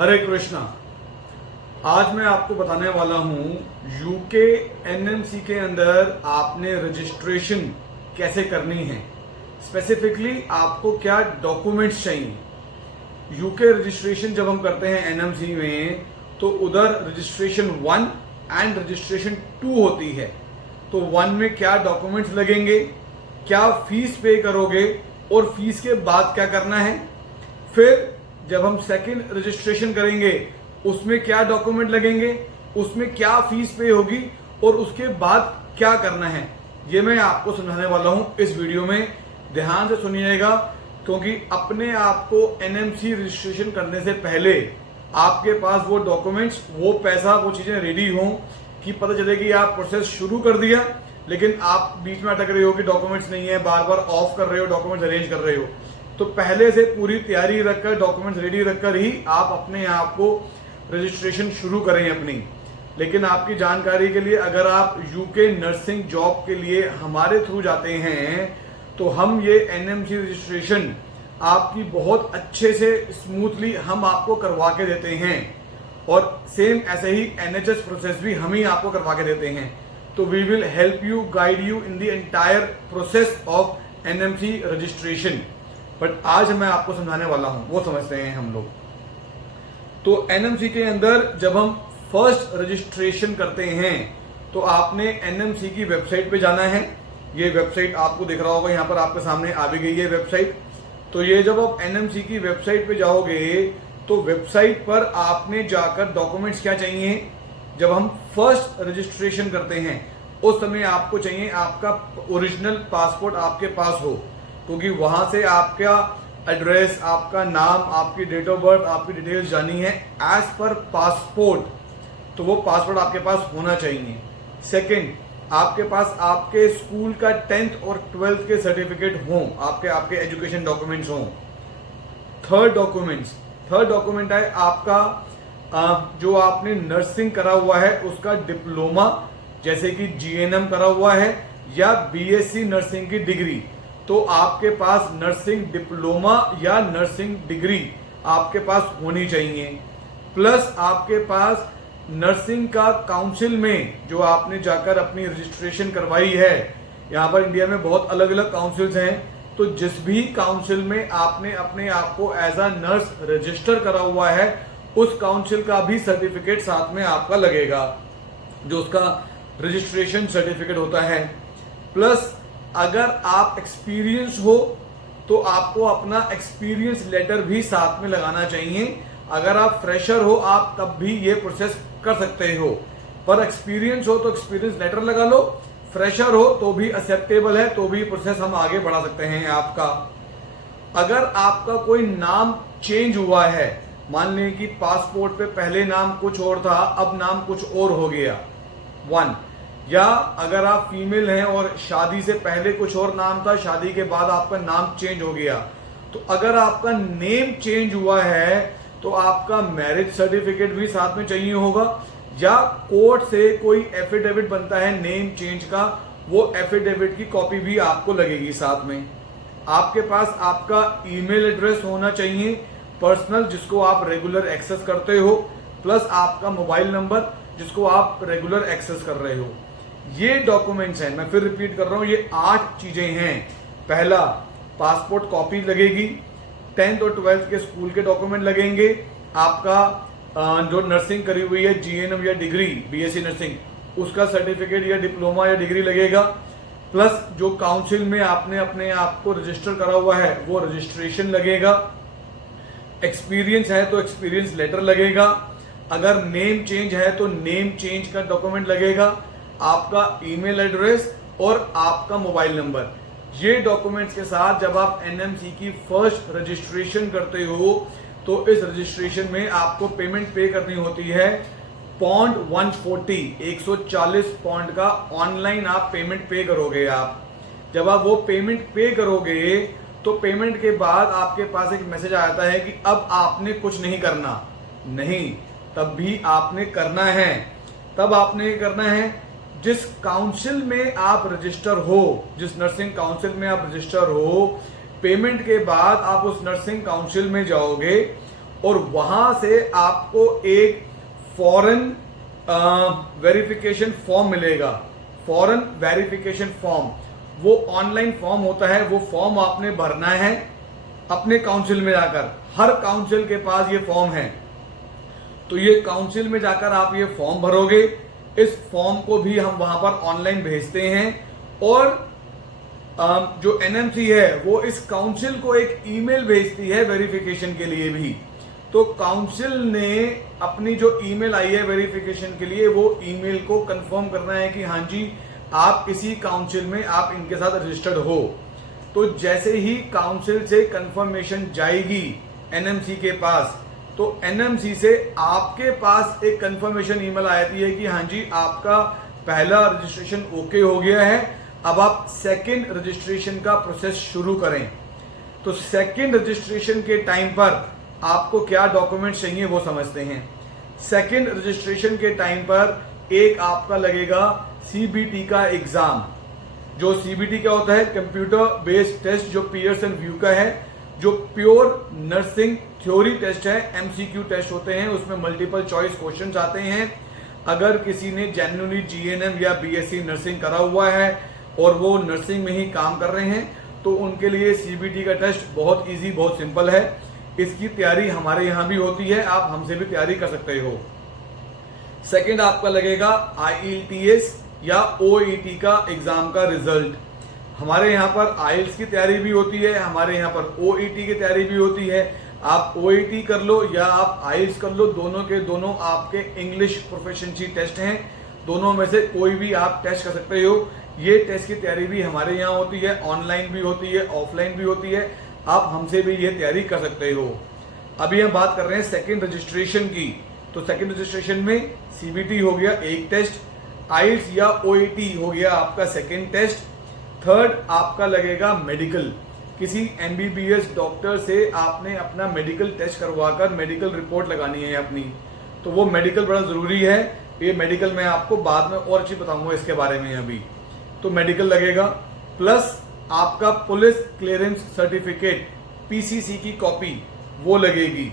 हरे कृष्णा। आज मैं आपको बताने वाला हूं यूके एनएमसी के अंदर आपने रजिस्ट्रेशन कैसे करनी है। स्पेसिफिकली आपको क्या डॉक्यूमेंट्स चाहिए। यूके रजिस्ट्रेशन जब हम करते हैं एनएमसी में तो उधर रजिस्ट्रेशन 1 एंड रजिस्ट्रेशन 2 होती है। तो 1 में क्या डॉक्यूमेंट्स लगेंगे, क्या फीस पे करोगे और फीस के बाद क्या करना है। फिर जब हम सेकंड रजिस्ट्रेशन करेंगे उसमें क्या डॉक्यूमेंट लगेंगे, उसमें क्या फीस पे होगी और उसके बाद क्या करना है, ये मैं आपको समझाने वाला हूं इस वीडियो में। ध्यान से सुनिएगा क्योंकि अपने आप को एनएमसी रजिस्ट्रेशन करने से पहले आपके पास वो डॉक्यूमेंट्स, वो पैसा, वो चीजें रेडी हों कि पता चले कि आप प्रोसेस शुरू कर दिया लेकिन आप बीच में अटक रहे हो कि डॉक्यूमेंट्स नहीं है, बार बार ऑफ कर रहे हो, डॉक्यूमेंट्स अरेंज कर रहे हो। तो पहले से पूरी तैयारी रखकर, डॉक्यूमेंट्स रेडी रखकर ही आप अपने आप को रजिस्ट्रेशन शुरू करें अपनी। लेकिन आपकी जानकारी के लिए, अगर आप यूके नर्सिंग जॉब के लिए हमारे थ्रू जाते हैं तो हम ये एनएमसी रजिस्ट्रेशन आपकी बहुत अच्छे से स्मूथली हम आपको करवा के देते हैं और सेम ऐसे ही एनएचएस प्रोसेस भी हम ही आपको करवा के देते हैं। तो we will help you, guide you in the entire process of NMC registration. But आज मैं आपको समझाने वाला हूं, वो समझते हैं हम लोग। तो एनएमसी के अंदर जब हम फर्स्ट रजिस्ट्रेशन करते हैं तो आपने एनएमसी की वेबसाइट पे जाना है। ये वेबसाइट आपको दिख रहा होगा, यहाँ पर आपके सामने आ भी गई है वेबसाइट। तो ये जब आप एनएमसी की वेबसाइट पे जाओगे तो वेबसाइट पर आपने जाकर डॉक्यूमेंट्स क्या चाहिए। जब हम फर्स्ट रजिस्ट्रेशन करते हैं उस समय आपको चाहिए आपका ओरिजिनल पासपोर्ट आपके पास हो, क्योंकि वहां से आपका एड्रेस, आपका नाम, आपकी डेट ऑफ बर्थ, आपकी डिटेल्स जानी है एज पर पासपोर्ट। तो वो पासपोर्ट आपके पास होना चाहिए। सेकंड, आपके पास आपके स्कूल का 10th और 12th के सर्टिफिकेट हों, आपके एजुकेशन डॉक्यूमेंट्स हों। थर्ड डॉक्यूमेंट है आपका जो आपने नर्सिंग करा हुआ है उसका डिप्लोमा, जैसे कि जीएनएम करा हुआ है या बीएससी नर्सिंग की डिग्री। तो आपके पास नर्सिंग डिप्लोमा या नर्सिंग डिग्री आपके पास होनी चाहिए। प्लस आपके पास नर्सिंग का काउंसिल में जो आपने जाकर अपनी रजिस्ट्रेशन करवाई है, यहाँ पर इंडिया में बहुत अलग अलग काउंसिल्स हैं, तो जिस भी काउंसिल में आपने अपने आप को एज अ नर्स रजिस्टर करा हुआ है उस काउंसिल का भी सर्टिफिकेट साथ में आपका लगेगा, जो उसका रजिस्ट्रेशन सर्टिफिकेट होता है। प्लस अगर आप एक्सपीरियंस हो तो आपको अपना एक्सपीरियंस लेटर भी साथ में लगाना चाहिए। अगर आप फ्रेशर हो आप तब भी ये प्रोसेस कर सकते हो, पर एक्सपीरियंस हो तो एक्सपीरियंस लेटर लगा लो। फ्रेशर हो तो भी एक्सेप्टेबल है, तो भी प्रोसेस हम आगे बढ़ा सकते हैं आपका। अगर आपका कोई नाम चेंज हुआ है, मान लें कि पासपोर्ट पे पहले नाम कुछ और था अब नाम कुछ और हो गया, 1। या अगर आप फीमेल हैं और शादी से पहले कुछ और नाम था, शादी के बाद आपका नाम चेंज हो गया, तो अगर आपका नेम चेंज हुआ है तो आपका मैरिज सर्टिफिकेट भी साथ में चाहिए होगा, या कोर्ट से कोई एफिडेविट बनता है नेम चेंज का, वो एफिडेविट की कॉपी भी आपको लगेगी साथ में। आपके पास आपका ईमेल एड्रेस होना चाहिए पर्सनल, जिसको आप रेगुलर एक्सेस करते हो, प्लस आपका मोबाइल नंबर जिसको आप रेगुलर एक्सेस कर रहे हो। ये डॉक्यूमेंट्स हैं, मैं फिर रिपीट कर रहा हूं, ये 8 चीजें हैं। पहला, पासपोर्ट कॉपी लगेगी, 10th और 12th के स्कूल के डॉक्यूमेंट लगेंगे, आपका जो नर्सिंग करी हुई है जीएनएम या डिग्री बीएससी नर्सिंग उसका सर्टिफिकेट या डिप्लोमा या डिग्री लगेगा, प्लस जो काउंसिल में आपने अपने आप को रजिस्टर करा हुआ है वो रजिस्ट्रेशन लगेगा। एक्सपीरियंस है तो एक्सपीरियंस लेटर लगेगा। अगर नेम चेंज है तो नेम चेंज का डॉक्यूमेंट लगेगा, आपका ईमेल एड्रेस और आपका मोबाइल नंबर। ये डॉक्यूमेंट्स के साथ जब आप एनएमसी की फर्स्ट रजिस्ट्रेशन करते हो तो इस रजिस्ट्रेशन में आपको पेमेंट पे करनी होती है पॉन्ड 140 पॉन्ड का ऑनलाइन आप पेमेंट पे करोगे। आप जब आप वो पेमेंट पे करोगे तो पेमेंट के बाद आपके पास एक मैसेज आता है कि अब आपने कुछ नहीं करना। नहीं, तब भी आपने करना है। तब आपने करना है जिस काउंसिल में आप रजिस्टर हो, जिस नर्सिंग काउंसिल में आप रजिस्टर हो, पेमेंट के बाद आप उस नर्सिंग काउंसिल में जाओगे और वहां से आपको एक फॉरेन वेरिफिकेशन फॉर्म मिलेगा। फॉरेन वेरिफिकेशन फॉर्म वो ऑनलाइन फॉर्म होता है, वो फॉर्म आपने भरना है अपने काउंसिल में जाकर। हर काउंसिल के पास ये फॉर्म है, तो ये काउंसिल में जाकर आप ये फॉर्म भरोगे। इस फॉर्म को भी हम वहां पर ऑनलाइन भेजते हैं और जो एनएमसी है वो इस काउंसिल को एक ईमेल भेजती है वेरिफिकेशन के लिए भी। तो काउंसिल ने अपनी जो ईमेल आई है वेरिफिकेशन के लिए, वो ईमेल को कंफर्म करना है कि हाँ जी आप इसी काउंसिल में आप इनके साथ रजिस्टर्ड हो। तो जैसे ही काउंसिल से कंफर्मेशन जाएगी एनएमसी के पास, तो एनएमसी से आपके पास एक कंफर्मेशन ईमेल आती है कि हाँ जी आपका पहला रजिस्ट्रेशन ओके हो गया है, अब आप सेकंड रजिस्ट्रेशन का प्रोसेस शुरू करें। तो सेकंड रजिस्ट्रेशन के टाइम पर आपको क्या डॉक्यूमेंट्स चाहिए वो समझते हैं। सेकंड रजिस्ट्रेशन के टाइम पर एक आपका लगेगा सीबीटी का एग्जाम। जो सीबीटी क्या होता है, कंप्यूटर बेस्ड टेस्ट, जो पियर्सन व्यू का है, जो प्योर नर्सिंग थ्योरी टेस्ट है। एमसीक्यू टेस्ट होते हैं, उसमें मल्टीपल चॉइस क्वेश्चंस आते हैं। अगर किसी ने जेन्युइनली जीएनएम या बीएससी नर्सिंग करा हुआ है और वो नर्सिंग में ही काम कर रहे हैं, तो उनके लिए सीबीटी का टेस्ट बहुत इजी, बहुत सिंपल है। इसकी तैयारी हमारे यहां भी होती है, आप हमसे भी तैयारी कर सकते हो। सेकंड आपका लगेगा आईएलटीएस या ओईटी का एग्जाम का रिजल्ट। हमारे यहाँ पर आईएल्स की तैयारी भी होती है, हमारे यहाँ पर ओईटी की तैयारी भी होती है। आप ओईटी कर लो या आप आईएल्स कर लो, दोनों के दोनों आपके इंग्लिश प्रोफिशिएंसी टेस्ट हैं। दोनों में से कोई भी आप टेस्ट कर सकते हो। ये टेस्ट की तैयारी भी हमारे यहाँ होती है, ऑनलाइन भी होती है, ऑफलाइन भी होती है। आप हमसे भी ये तैयारी कर सकते हो। अभी हम बात कर रहे हैं सेकंड रजिस्ट्रेशन की। तो सेकंड रजिस्ट्रेशन में सीबीटी हो गया एक टेस्ट, आईएल्स या ओईटी हो गया आपका सेकंड टेस्ट। थर्ड आपका लगेगा मेडिकल। किसी एमबीबीएस डॉक्टर से आपने अपना मेडिकल टेस्ट करवाकर मेडिकल रिपोर्ट लगानी है अपनी, तो वो मेडिकल बड़ा जरूरी है। ये मेडिकल मैं आपको बाद में और अच्छी बताऊंगा इसके बारे में। अभी तो मेडिकल लगेगा, प्लस आपका पुलिस क्लियरेंस सर्टिफिकेट पीसीसी की कॉपी वो लगेगी,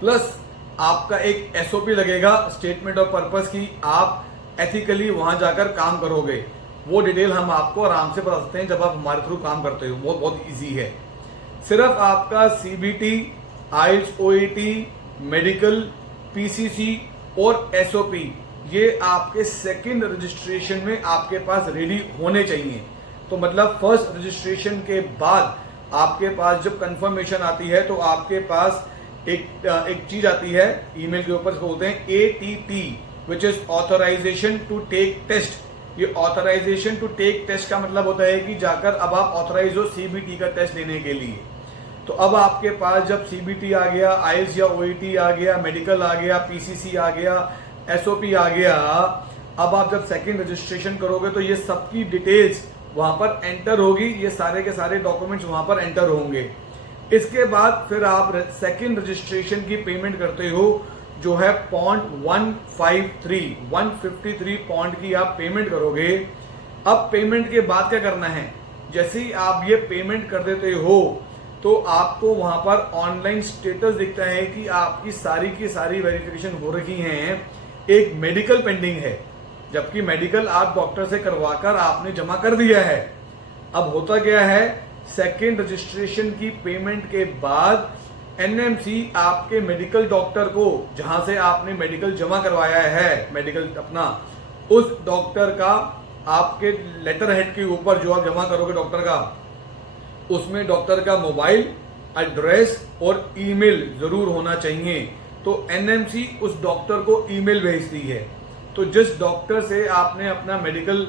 प्लस आपका एक एसओपी लगेगा स्टेटमेंट ऑफ पर्पस की, आप एथिकली वहां जाकर काम करोगे। वो डिटेल हम आपको आराम से बता सकते हैं जब आप हमारे थ्रू काम करते हो, वो बहुत इजी है। सिर्फ आपका CBT, IELTS, OET, medical, PCC और एसओपी ये आपके सेकंड रजिस्ट्रेशन में आपके पास रेडी होने चाहिए। तो मतलब फर्स्ट रजिस्ट्रेशन के बाद आपके पास जब कंफर्मेशन आती है तो आपके पास एक चीज आती है ईमेल के ऊपर, बोलते हैं ATT, which is authorization to take test. ये ऑथराइजेशन टू टेक टेस्ट का मतलब होता है कि जाकर अब आप ऑथराइज हो सीबीटी का टेस्ट लेने के लिए। तो अब आपके पास जब सीबीटी आ गया, आईएल्स या ओईटी आ गया, मेडिकल आ गया, पीसीसी आ गया, एसओपी आ गया, अब आप जब सेकंड रजिस्ट्रेशन करोगे तो ये सबकी डिटेल्स वहां पर एंटर होगी, ये सारे के सारे डॉक्यूमेंट्स वहां पर एंटर होंगे। इसके बाद फिर आप सेकंड रजिस्ट्रेशन की पेमेंट करते हो, जो है पॉइंट 153 पॉइंट की आप पेमेंट करोगे। अब पेमेंट के बाद क्या करना है, जैसे ही आप ये पेमेंट कर देते हो तो आपको वहां पर ऑनलाइन स्टेटस दिखता है कि आपकी सारी की सारी वेरिफिकेशन हो रखी हैं। एक मेडिकल पेंडिंग है, जबकि मेडिकल आप डॉक्टर से करवाकर आपने जमा कर दिया है। अब होता क्या है, सेकंड रजिस्ट्रेशन की पेमेंट के बाद एनएमसी आपके मेडिकल डॉक्टर को, जहां से आपने मेडिकल जमा करवाया है, मेडिकल अपना, उस डॉक्टर का आपके लेटर हेड के ऊपर जो आप जमा करोगे डॉक्टर का, उसमें डॉक्टर का मोबाइल, एड्रेस और ईमेल जरूर होना चाहिए। तो एनएमसी उस डॉक्टर को ईमेल भेजती है। तो जिस डॉक्टर से आपने अपना मेडिकल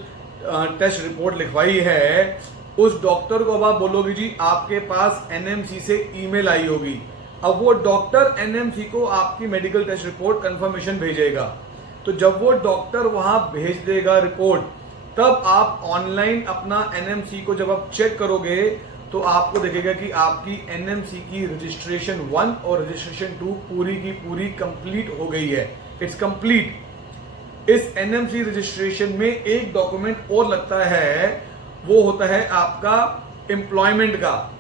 टेस्ट रिपोर्ट लिखवाई है, उस डॉक्टर को अब आप बोलोगे जी आपके पास एनएमसी से ईमेल आई होगी। अब वो डॉक्टर एनएमसी को आपकी मेडिकल टेस्ट रिपोर्ट कंफर्मेशन भेजेगा। तो जब वो डॉक्टर वहां भेज देगा रिपोर्ट, तब आप ऑनलाइन अपना एनएमसी को जब आप चेक करोगे तो आपको दिखेगा कि आपकी एनएमसी की रजिस्ट्रेशन 1 और रजिस्ट्रेशन 2 पूरी की पूरी कंप्लीट हो गई है। It's complete. इस एनएमसी रजिस्ट्रेशन में एक डॉक्यूमेंट और लगता है, वो होता है आपका एम्प्लॉयमेंट का।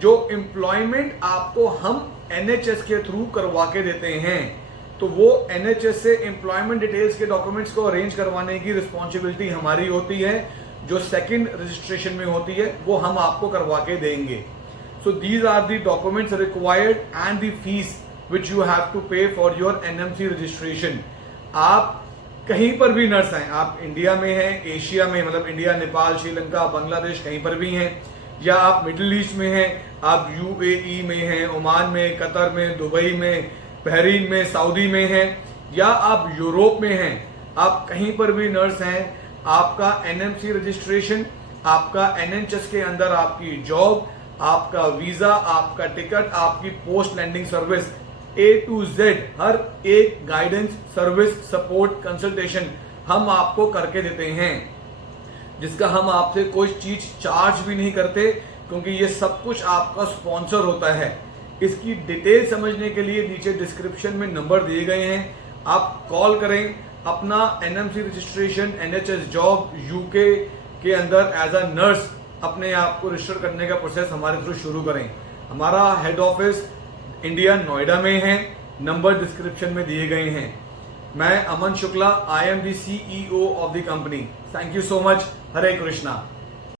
जो एम्प्लॉयमेंट आपको हम NHS के थ्रू करवा के देते हैं, तो वो NHS से एम्प्लॉयमेंट डिटेल्स के डॉक्यूमेंट्स को अरेंज करवाने की रिस्पॉन्सिबिलिटी हमारी होती है। जो सेकंड रजिस्ट्रेशन में होती है वो हम आपको करवा के देंगे। So these are the documents required and the fees which you have to pay for your NMC registration. आप कहीं पर भी नर्स हैं, आप इंडिया में हैं, एशिया में मतलब इंडिया, नेपाल, श्रीलंका, बांग्लादेश, कहीं पर भी हैं, या आप मिडिल ईस्ट में हैं, आप UAE में हैं, ओमान में, कतर में, दुबई में, बहरीन में, सऊदी में हैं, या आप यूरोप में हैं, आप कहीं पर भी नर्स हैं, आपका NMC रजिस्ट्रेशन, आपका NHS के अंदर आपकी जॉब, आपका वीजा, आपका टिकट, आपकी post landing service, A to Z हर एक गाइडेंस, सर्विस, सपोर्ट, कंसल्टेशन हम आपको करके देते हैं, जिसका हम आपसे कोई चीज चार्ज भी नहीं करते, क्योंकि ये सब कुछ आपका स्पॉन्सर होता है। इसकी डिटेल समझने के लिए नीचे डिस्क्रिप्शन में नंबर दिए गए हैं, आप कॉल करें, अपना NMC registration, NHS job UK के अंदर एज अ नर्स अपने आप को रजिस्टर करने का प्रोसेस हमारे थ्रू शुरू करें। हमारा हेड ऑफिस इंडिया नोएडा में है, नंबर डिस्क्रिप्शन में दिए गए हैं। मैं अमन Shukla, I am the CEO of the company. Thank you so much. Hare Krishna.